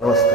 నమస్తే.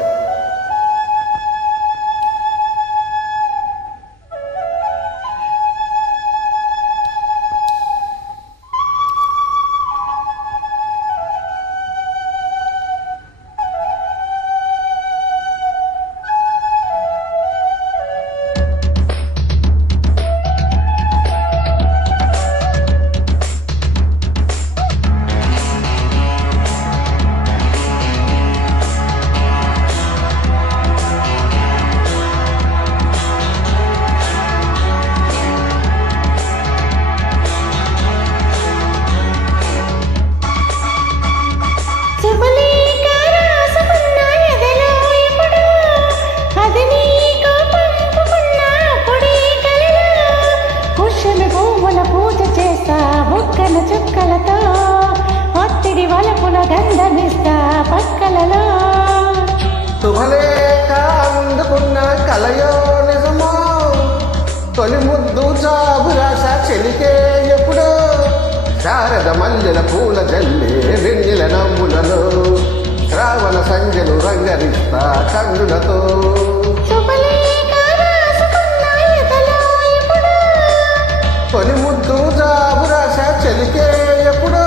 చుక్కలతో ఒత్తిడి వలపుల గంధమిస్తా పక్కలలో శుభలేఖ అందుకున్న కలయో నిజమో తొలి ముద్దు జాబు రాశ చెలికే ఎప్పుడో శారద మల్లెల పూల జల్లే వెన్నెల నవ్వులలో శ్రావణ సంజలు రంగరిస్తా కన్నులతో తొలి ముద్దు జాబు రాశ చెలికే ఎప్పుడో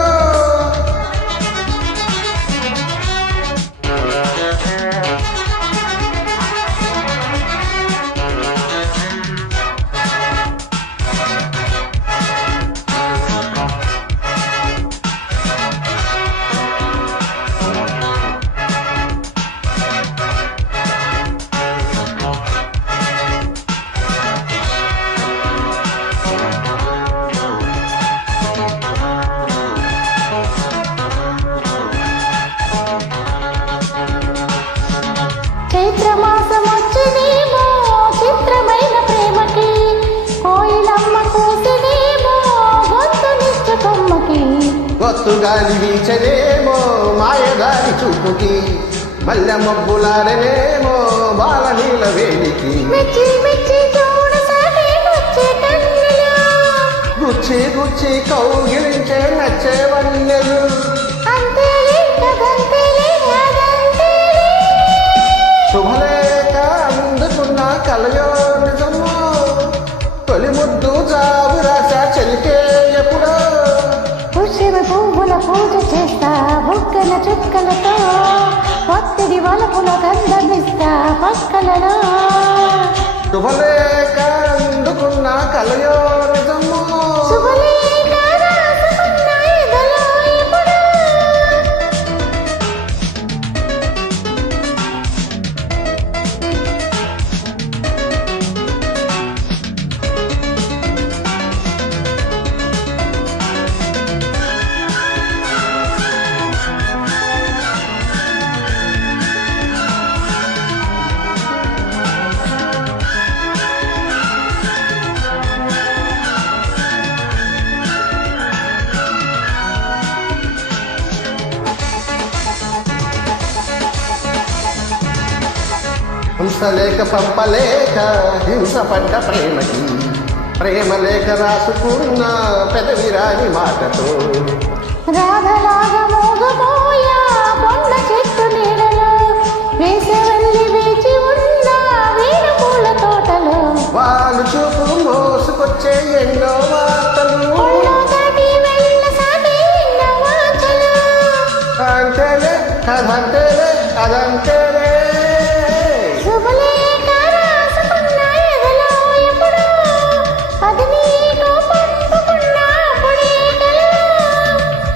చైత్రమాసం వచ్చినేమో చిత్రమైన ప్రేమకి కోయిలమ్మ కూసినేమో గొంతునిచ్చు కొమ్మకి గొత్తు గాలి వీచనేమో మాయదారి చూపుకి మల్లె మబ్బులారనేమో బాల నీల వేడికి మెచ్చి మెచ్చి చూడసాగే వచ్చే కన్నులు గుచ్చి గుచ్చి కౌగిలించే నచ్చే వన్నెలు అంతేలే కదంతేలే అదంతేలే శుభలేఖ అందుకున్న కలయో నిజమో తొలి ముద్దు జాబు రాశ చెలికే ఎప్పుడో పుష్యమ పువ్వుల పూజ చేస్తా బుక్కల చుక్కలతో ఒత్తిడి వలపుల గంధమిస్తా పక్కలలో శుభలేఖ అందుకున్న కలయో నిజమో శుభలేఖ రాసుకున్న ఎదలో ఎప్పుడో హంసలేఖ పంపలేక హింస పడ్డ ప్రేమకి ప్రేమ లేఖ రాసుకున్న పెదవి రాని మాటతో రాధలాగా మోగబోయా బొండ చెట్టు నీడలో వేసవల్లి వేచి ఉన్న వీణ పూల తోటలో వాళ్ళు చూపు మోసుకొచ్చే ఎన్నో వార్తలు ఒళ్ళో దాటి వెళ్ళసాగి ఎన్న వాంఛలు అంతేలే అదంతేలే అదంతేలే శుభలేఖ రాసుకున్న ఎదలో ఎప్పుడో అది నీకు పంపుకున్న అప్పుడే కలలో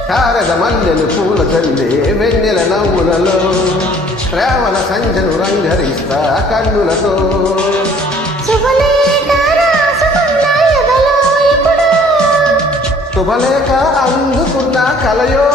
శారద మల్లెలు పూల జల్లే వెన్నెల నవ్వులలో శ్రావణ సంజను రంగరిస్తా కన్నులతో శుభలేఖ రాసుకున్న ఎదలో ఎప్పుడో శుభలేఖ అందుకున్న కలయో